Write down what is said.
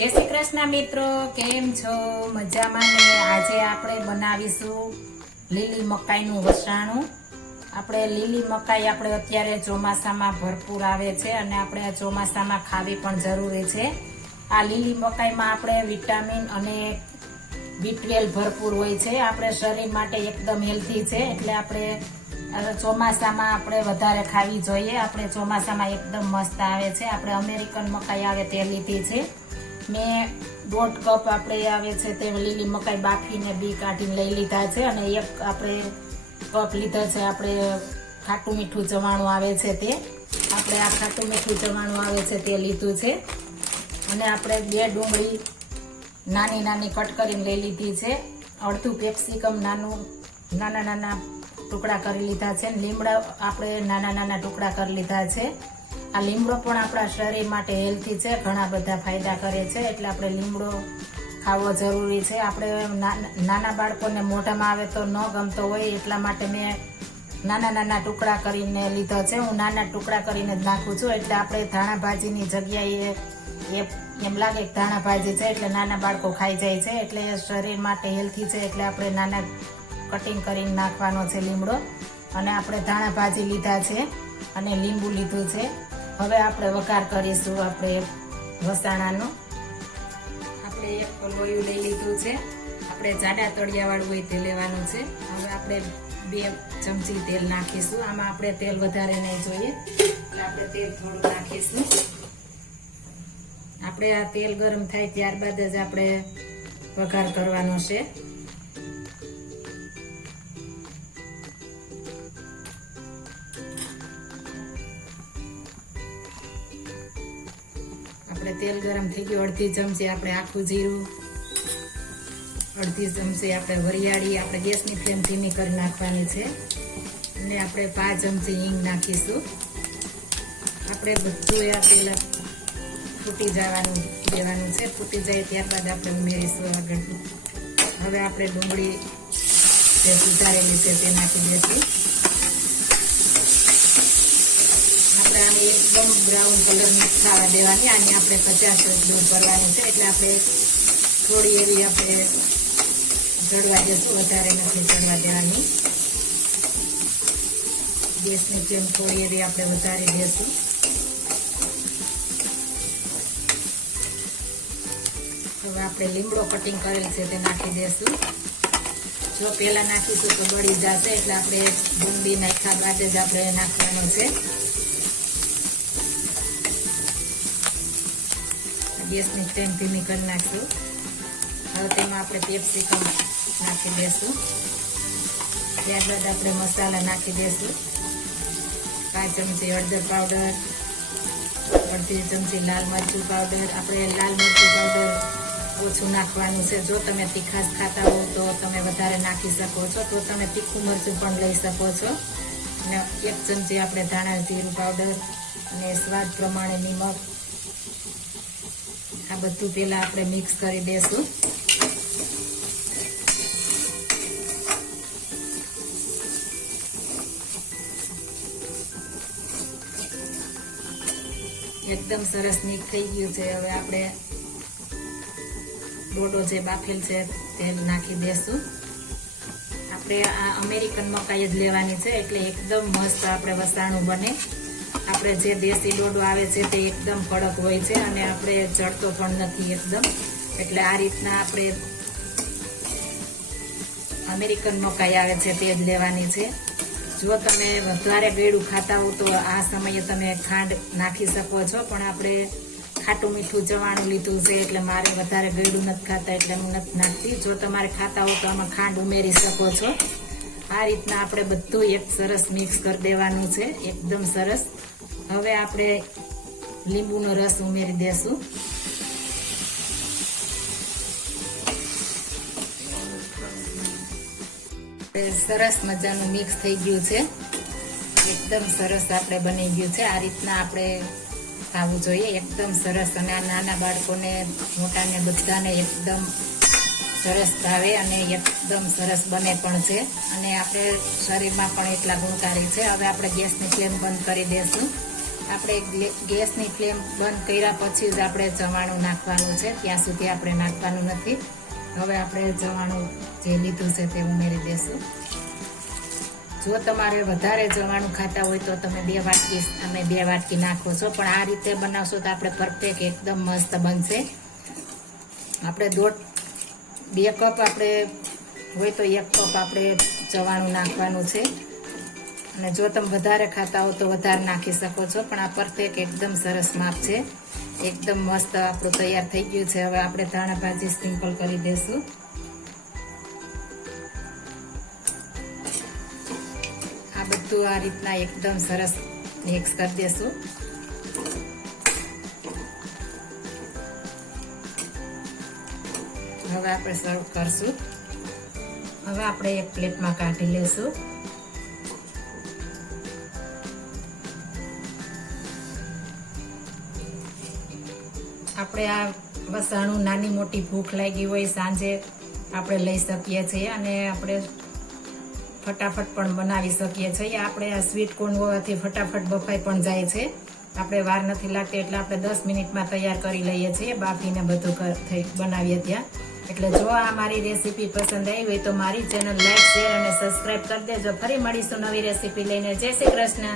જય શ્રી કૃષ્ણ મિત્રો, કેમ છો? મજામાં ને? આજે આપણે બનાવીશું લીલી મકાઈનું વસાણું. આપણે લીલી મકાઈ આપણે અત્યારે ચોમાસામાં ભરપૂર આવે છે અને આપણે આ ચોમાસામાં ખાવી પણ જરૂરી છે. આ લીલી મકાઈમાં આપણે વિટામિન અને બી ટ્વેલ્વ ભરપૂર હોય છે. આપણે શરીર માટે એકદમ હેલ્ધી છે. એટલે આપણે ચોમાસામાં આપણે વધારે ખાવી જોઈએ. આપણે ચોમાસામાં એકદમ મસ્ત આવે છે. આપણે અમેરિકન મકાઈ આવે તે લીધી છે. મેં દોઢ કપ આપણે આવે છે તે લીલી મકાઈ બાફીને બી કાઢીને લઈ લીધા છે અને એક આપણે કપ લીધા છે આપણે ખાટું મીઠું ચવાણું આવે છે તે. આપણે આ ખાટું મીઠું ચવાણું આવે છે તે લીધું છે. અને આપણે બે ડુંગળી નાની નાની કટ કરીને લઈ લીધી છે. અડધું કેપ્સિકમ નાનું, નાના નાના ટુકડા કરી લીધા છે. લીમડા આપણે નાના નાના ટુકડા કરી લીધા છે. આ લીમડો પણ આપણા શરીર માટે હેલ્થી છે, ઘણા બધા ફાયદા કરે છે. એટલે આપણે લીમડો ખાવો જરૂરી છે. આપણે નાના બાળકોને મોઢામાં આવે તો ન ગમતો હોય, એટલા માટે મેં નાના નાના ટુકડા કરીને લીધો છે. હું નાના ટુકડા કરીને જ નાખું છું. એટલે આપણે ધાણા ભાજીની જગ્યાએ એ એમ લાગે કે ધાણા ભાજી છે, એટલે નાના બાળકો ખાઈ જાય છે. એટલે એ શરીર માટે હેલ્થી છે, એટલે આપણે નાના કટિંગ કરીને નાખવાનો છે લીમડો. અને આપણે ધાણા ભાજી લીધા છે અને લીંબુ લીધું છે. હવે આપણે વઘાર કરીશું આપણે વસાણાનો આપણે એક લોયું લઈ લીધું છે. આપણે જાડા તળિયાવાળું હોય તે લેવાનું છે. હવે આપણે બે ચમચી તેલ નાખીશું. આમાં આપણે તેલ વધારે નહીં જોઈએ. એટલે આપણે તેલ થોડું નાખીશું. આપણે આ તેલ ગરમ થાય ત્યારબાદ જ આપણે વઘાર કરવાનો છે. તેલ ગરમ થઈ ગયું. અડધી ચમચી આપણે આખું જીરું, અડધી ચમચી આપણે વરિયાળી, આપણે ગેસની ફ્લેમ ધીમી કરી નાખવાની છે. અને આપણે પાંચ ચમચી હિંગ નાખીશું. આપણે બધું એ પહેલાં ફૂટી જવાનું, દેવાનું છે. ફૂટી જાય ત્યારબાદ આપણે ઉમેરીશું આગળ. હવે આપણે ડુંગળી જે સુધારેલી છે તે નાખી દઈશું આપણે આને એકદમ બ્રાઉન કલર મિક્સ થવા દેવાની. આની આપણે પચાસ દૂર કરવાની છે. એટલે આપણે થોડી એવી આપણે ચડવા દેશું વધારે નથી ચડવા દેવાની. ગેસની ફ્લેમ થોડી એવી આપણે વધારી દેશું. હવે આપણે લીમડો કટિંગ કરેલ છે તે નાખી દેશું. જો પહેલાં નાખીશું તો બળી જશે. એટલે આપણે ડુંગળી નાખ્યા બાદ જ આપણે નાખવાનું છે. ગેસની ફ્લેમ ધીમી કરી નાખશું. હવે તેમાં આપણે પેપ્સિકમ નાખી દઈશું ત્યારબાદ આપણે મસાલા નાખી દઈશું પાંચ ચમચી હળદર પાવડર અડધી ચમચી લાલ મરચું પાવડર આપણે લાલ મરચું પાવડર ઓછું નાખવાનું છે. જો તમે તીખાશ ખાતા હો તો તમે વધારે નાખી શકો છો. તો તમે તીખું મરચું પણ લઈ શકો છો. અને એક ચમચી આપણે ધાણા જીરું પાવડર અને સ્વાદ પ્રમાણે નિમક આ બધું પહેલાં આપણે મિક્સ કરી દેશું. એકદમ સરસ મિક્સ થઈ ગયું છે. હવે આપણે ડોડો જે બાફેલ છે તે નાખી દેશું. આપણે આ અમેરિકન મકાઈ જ લેવાની છે, એટલે એકદમ મસ્ત આપણે વસાણું બને. આપણે જે દેશી ડોડો આવે છે તે એકદમ કડક હોય છે અને આપણે ચડતો પણ નથી એકદમ. એટલે આ રીતના આપણે અમેરિકન મકાઈ આવે છે તે જ લેવાની છે. જો તમે વધારે ગળ્યું ખાતા હો તો આ સમયે તમે ખાંડ નાખી શકો છો. પણ આપણે ખાટું મીઠું ચવાણું લીધું છે એટલે મારે વધારે ગળ્યું નથી ખાતા એટલે હું નથી નાખતી. જો તમારે ખાતા હો તો આમાં ખાંડ ઉમેરી શકો છો. આ રીતના આપણે બધું એક સરસ મિક્સ કરી દેવાનું છે, એકદમ સરસ. હવે આપણે લીંબુનો રસ ઉમેરી દેશું. સરસ મજાનું મિક્સ થઈ ગયું છે. એકદમ સરસ આપણે બની ગયું છે. આ રીતના આપણે ખાવું જોઈએ. એકદમ સરસ. અને નાના બાળકોને, મોટાને બધાને એકદમ સરસ ભાવે અને એકદમ સરસ બને પણ છે. અને આપણે શરીરમાં પણ એટલા ગુણકારી છે. હવે આપણે ગેસની ફ્લેમ બંધ કરી દઈશું આપણે ગેસની ફ્લેમ બંધ કર્યા પછી જ આપણે જવાણું નાખવાનું છે. ત્યાં સુધી આપણે નાખવાનું નથી. હવે આપણે જવાણું જે લીધું છે તે ઉમેરી દઈશું જો તમારે વધારે જવાનું ખાતા હોય તો તમે બે વાટકી અને બે વાટકી નાખો છો. પણ આ રીતે બનાવશો તો આપણે પરફેક્ટ એકદમ મસ્ત બનશે. આપણે દોઢ બે કપ આપણે હોય તો એક કપ આપણે ચવાણું નાખવાનું છે. અને જો તમે વધારે ખાતા હો તો વધારે નાખી શકો છો, પણ આ પરફેક્ટ એકદમ સરસ માપ છે. એકદમ મસ્ત આપણું તૈયાર થઈ ગયું છે. હવે આપણે ધાણા ભાજી સિમ્પલ કરી દઈશું. આ બધું આ રીતના એકદમ સરસ મિક્સ કરી દેશું હવે આપણે સર્વ કરશું. હવે આપણે એક પ્લેટમાં કાઢી લેશું. આપણે આ વસાણું નાની મોટી ભૂખ લાગી હોય સાંજે આપણે લઈ શકીએ છીએ અને આપણે ફટાફટ પણ બનાવી શકીએ છીએ. આપણે આ સ્વીટ કોર્ન હોવાથી ફટાફટ બફાઈ પણ જાય છે. આપણે વાર નથી લાગતી એટલે આપણે દસ મિનિટમાં તૈયાર કરી લઈએ છીએ. બાફીને બધું થઈ બનાવીએ ત્યાં. એટલે જો આ મારી રેસીપી પસંદ આવી હોય તો મારી ચેનલ લાઈક, શેર અને સબસ્ક્રાઈબ કરી દેજો. ફરી મળીશું નવી રેસીપી લઈને. જય શ્રી કૃષ્ણ.